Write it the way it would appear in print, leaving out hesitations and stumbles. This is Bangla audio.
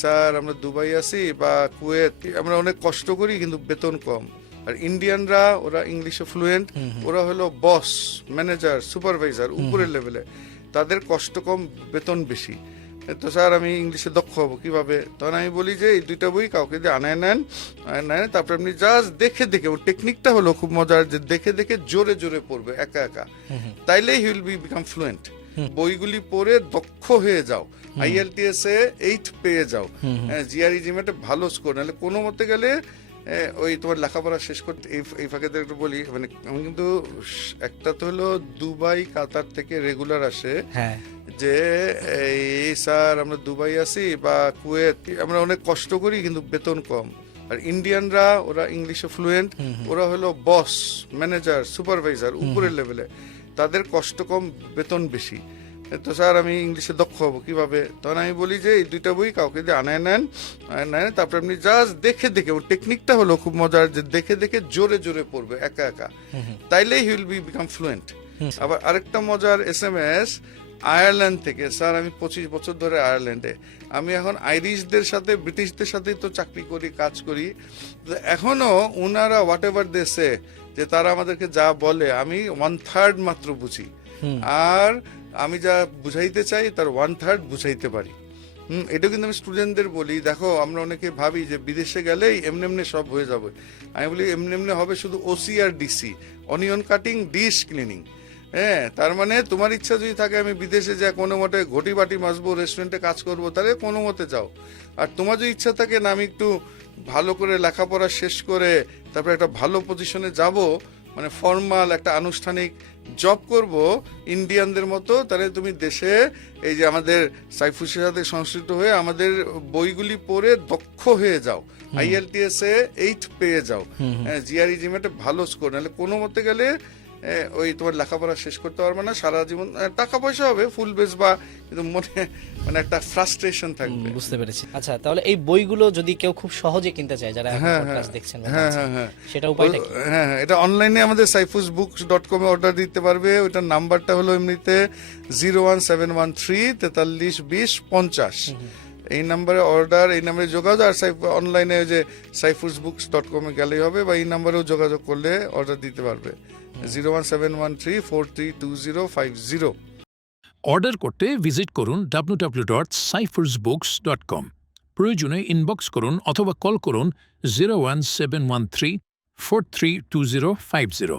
স্যার আমরা দুবাই আছি বা কুয়েত, আমরা অনেক কষ্ট করি কিন্তু বেতন কম। আর ইন্ডিয়ানরা ওরা ইংলিশে ফ্লুয়েন্ট, ওরা হলো বস, ম্যানেজার, সুপারভাইজার, উপরের লেভেলে, তাদের কষ্ট কম, বেতন বেশি। তো স্যার আমি ইংলিশে দক্ষ হবো কিভাবে? তখন আমি বলি যে এই দুইটা বই কাউকে দিয়ে আনায় নেন, তারপরে আপনি জাস্ট দেখে দেখে, টেকনিকটা হলো খুব মজার, যে দেখে দেখে জোরে জোরে পড়বে একা একা, তাইলেই হি উইল বিকাম ফ্লুয়েন্ট। বইগুলি পড়ে দক্ষ হয়ে যাও, IELTS এ 8 পেয়ে যাও, GRE জিমেটে ভালো স্কোর, নাহলে কোনো মতে গেলে ওই তোমার লেখাপড়া শেষ করতে। এই ফাঁকে একটু বলি, মানে আমি কিন্তু একটা তো হলো দুবাই কাতার থেকে রেগুলার আসে যে এই স্যার আমরা দুবাই আছি বা কুয়েত, আমরা অনেক কষ্ট করি কিন্তু বেতন কম। আর ইন্ডিয়ানরা ওরা ইংলিশে ফ্লুয়েন্ট, ওরা হলো বস, ম্যানেজার, সুপারভাইজার, উপরের লেভেলে, তাদের কষ্ট কম, বেতন বেশি। তো স্যার আমি ইংলিশে দক্ষ হবো কিভাবে? তখন আমি বলি যে এই দুইটা বই কাউকে দিয়ে আনায় নেন, তারপরে আপনি জাস্ট দেখে দেখে, টেকনিকটা হলো খুব মজার, যে দেখে দেখে জোরে জোরে পড়বে একা একা, তাইলেই হি উইল বিকাম ফ্লুয়েন্ট। আবার আরেকটা মজার SMS আয়ারল্যান্ড থেকে, স্যার আমি 25 বছর ধরে আয়ারল্যান্ডে, আমি এখন আইরিশদের সাথে, ব্রিটিশদের সাথেই তো চাকরি করি, কাজ করি, এখনো ওনারা হোয়াট এভার দেশে যে তারা আমাদেরকে যা বলে আমি 1/3 মাত্র বুঝি, আর আমি যা বুঝাইতে চাই তার 1/3 বুঝাইতে পারি। এটাও কিন্তু আমি স্টুডেন্টদের বলি, দেখো আমরা অনেকে ভাবি যে বিদেশে গেলেই এমনি এমনি সব হয়ে যাবে, আমি বলি এমনি এমনি হবে শুধু OC আর DC, onion cutting, dish cleaning. তার মানে তোমার ইচ্ছা যদি থাকে আমি বিদেশে যা কোনো মতে ঘটি বাটি মাজবো, রেস্টুরেন্টে কাজ করবো, তাহলে কোনো মতে যাও। আর তোমার যদি ইচ্ছা থাকে না আমি একটু ভালো করে লেখাপড়া শেষ করে তারপরে একটা ভালো পজিশনে যাব, মানে ফর্মাল একটা আনুষ্ঠানিক জব করব ইন্ডিয়ানদের মতো, তাহলে তুমি দেশে এই যে আমাদের সাইফুসের সাথে সংশ্লিষ্ট হয়ে আমাদের বইগুলি পড়ে দক্ষ হয়ে যাও, IELTS এ 8 পেয়ে যাও, GRE জিমেটে ভালো স্কোর, নাহলে কোনো মতে গেলে ওই তোমার লেখাপড়া শেষ করতে পারবে না, সারা জীবন টাকা পয়সা হবে ফুল বেস, বা কিন্তু মনে মানে একটা ফ্রাস্ট্রেশন থাকবে। বুঝতে পেরেছি। আচ্ছা, তাহলে এই বইগুলো যদি কেউ খুব সহজে কিনতে চায়, যারা পডকাস্ট দেখছেন, সেটা উপায়টা কি? এটা অনলাইনে আমাদের saifusbooks.com এ অর্ডার দিতে পারবে। ওটার নাম্বারটা হলো এমনিতে 01713 43 20 50। এই নাম্বারে অর্ডার, এই নাম্বারে যোগাযোগ, আর অনলাইনে যে saifusbooks.com এ গেলেই হবে, বা এই নাম্বারেও যোগাযোগ করলে অর্ডার দিতে পারবে, 01713 432050। অর্ডার করতে ভিজিট করুন www.saifursbooks.com। প্রয়োজনে ইনবক্স করুন অথবা কল করুন 01713 432050।